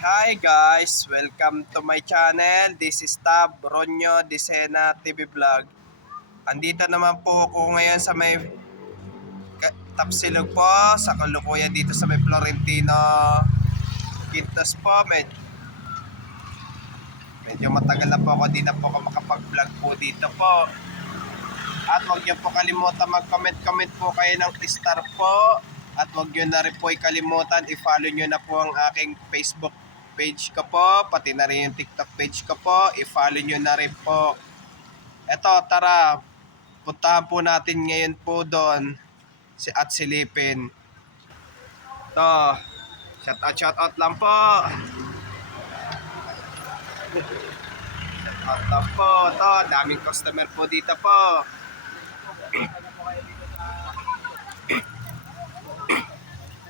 Hi guys! Welcome to my channel. This is Tab Ronyo Disena TV Vlog. Andito naman po ako ngayon sa may Tapsilog po, sa kalukuyan dito sa may Florentino Quintos po. Medyo matagal na po ako, di na po ako makapag-vlog po dito po. At huwag niyo po kalimutan mag-comment po kayo ng star po. At huwag niyo na rin po ikalimutan, i-follow niyo na po ang aking Facebook page ko po, pati na rin yung TikTok page ko po, i-follow nyo na rin po. Eto, tara, puntahan po natin ngayon po doon at silipin. To, shout out lang po. Shout out lang po. To, daming customer po dito po.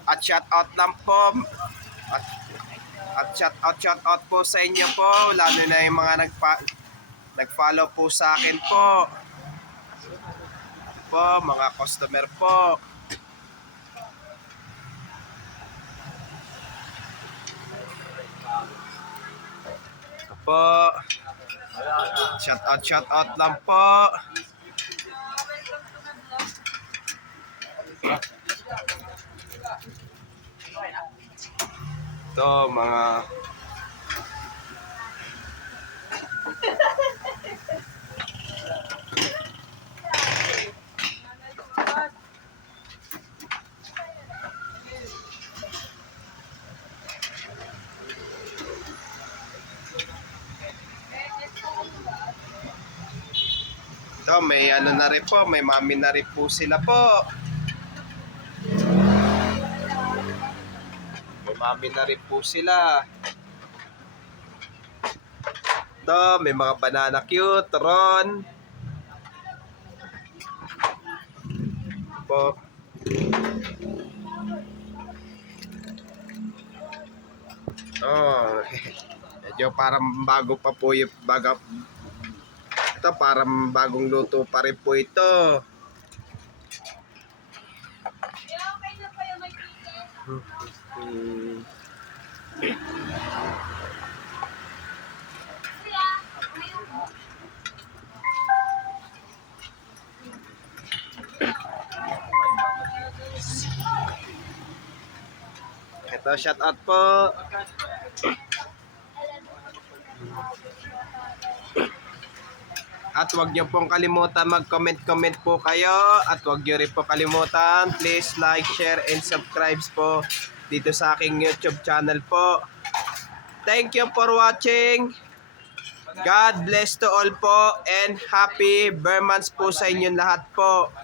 At shout out lang po. At shout out po sa inyo po, lalo na yung mga nag-follow po sa akin po. Po, mga customer po. Po. Shout out lang po. Ito, mga ito, may ano na rin po, may mami na rin po sila po. Mami na rin po sila. Ito, may mga banana cute, ron. Po. Oh, medyo parang bago pa po yung bago. Ito, parang bagong luto pa rin po ito. Ito, shout out po. At huwag niyo pong kalimutan mag-comment po kayo. At huwag niyo rin po kalimutan, please like, share, and subscribe po dito sa aking YouTube channel po. Thank you for watching. God bless to all po and happy Burmans po sa inyong lahat po.